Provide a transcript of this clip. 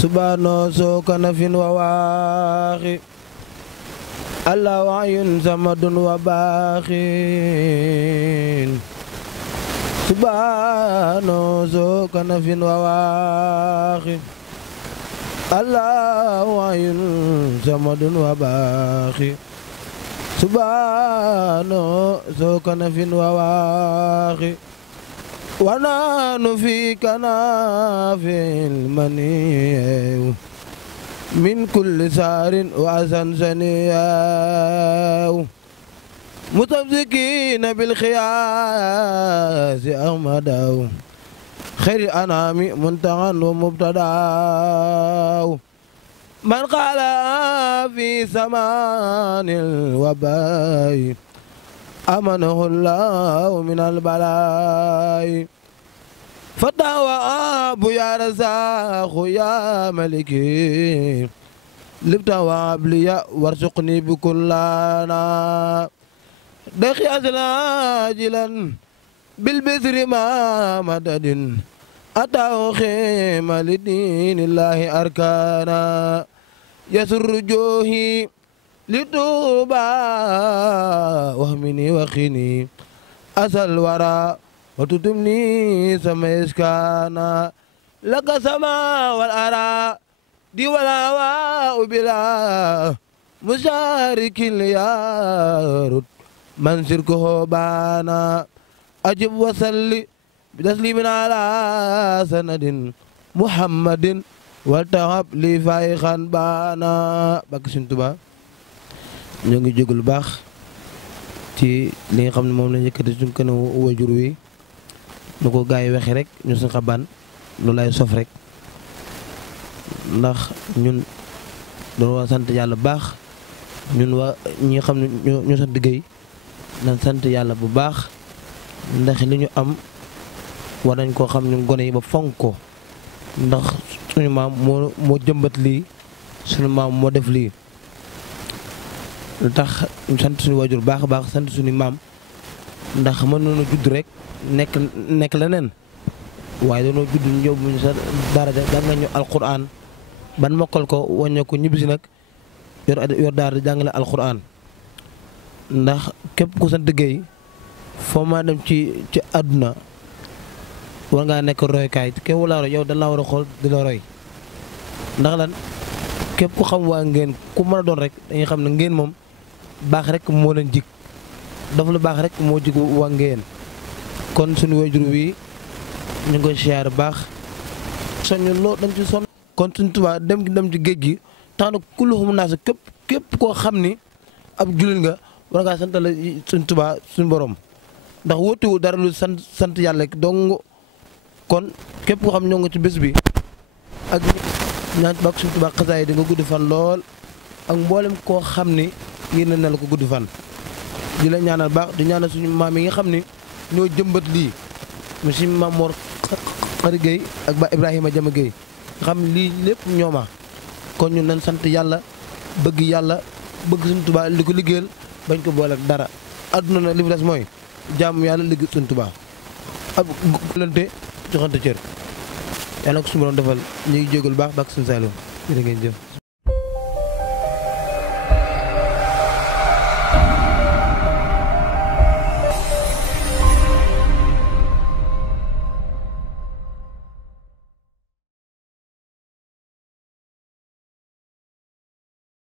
subhano so kanafin wa waaxi allah waayun samadun wa baaxin subhano so kanafin wa waaxi allah waayun samadun wa baaxi subhano so kanafin wa waaxi ونحن في كناف المنيع من كل سار وأسنسنيا متمسكين بالخياس أحمد خير الأنام منتهى ومبتدأ من قال في زمان الوباء أمنه الله من البلاء فتاوى أبو يا رزاق يا ملكي لبتوى أبلياء وارزقني بكلنا دخي أزلاجلا بالبذر ما مدد أتاه خيم لدين الله أركانا يسر جوهي لتوبا وهمني وخيني أسأل الورى وتتمني سما إسكانا لك سما والأرى دي والهواء بلا مشارك اليارد من سركه بانا أجب وصلي بتسليم على سند محمد والتهب لي فايخا بانا بك سنتبا ñoo ngi jóg lu baax ci li nga xam ne moom la ñu yëkkati suñu kanamu wajur wi nu ko gaa yi waxee rek ñu suñ xabaan lu lay sof rek ndax ñun doon waa sant yàlla baax ñun waa ñi nga xam ne ñoo sant Gueye nañ sant yàlla bu baax ndax li ñu am war nañ koo xam ñun gone yi ba fonk ko ndax suñu maam moo jëmbat lii suñu maam moo def lii lu tax ñu sant suñu waajur baax a baax sant suñu maam ndax mën nañu judd rek nekk leneen waaye dañoo judd ñu yóbbu ñu sa daara jàngal ñu alquran ban mokkal ko wàññee ko ñibbisi nag yor daara jàngale alquran ndax képp ku sant Gueye foo ma dem ci àdduna war ngaa nekk roykaay képp wala roy yow dañ la war a xool di la roy ndax lan képp ku xam waa ngeen ku mën a doon rek dañuy xam ne ngeen moom baax rek moo leen jig dafa lu baax rek moo jig waa ngeen kon suñu wajur wi ñu ngi koy siyaar baax soññu loo dañ ci sonn kon suñu Tuubaa dem ci géej gi tax na kulluhum naas képp koo xam ni ab jullit nga war ngaa sant la suñu Tuubaa suñu borom ndax wóotuwul dara lu sant yàlla dong kon képp koo xam ñoo nga ci bés bi ak ñaan bak suñu Tuubaa xasaay di nga gudd fan lool ak mboolem koo xam ni yéen na la ko gudd fan di la ñaanal baax di ñaanal suñu maam yi nga xam ni ñoo jëmbat lii monsieur Maam Mor Khary Gueye ak ba Ibrahima Jama Gueye nga xam lii lépp ñooma kon ñun nañ sant yàlla bëgg suñu Tuubaa li ko liggéeyal bañ ko boole ak dara adduna na li fi des mooy jaamu yàlla liggéey suñu Tuubaa ak lante joxante cër yàlla ko suñu borom defal ñu ngi jégalu baax bak suñu Saliou jërë ngeen jëf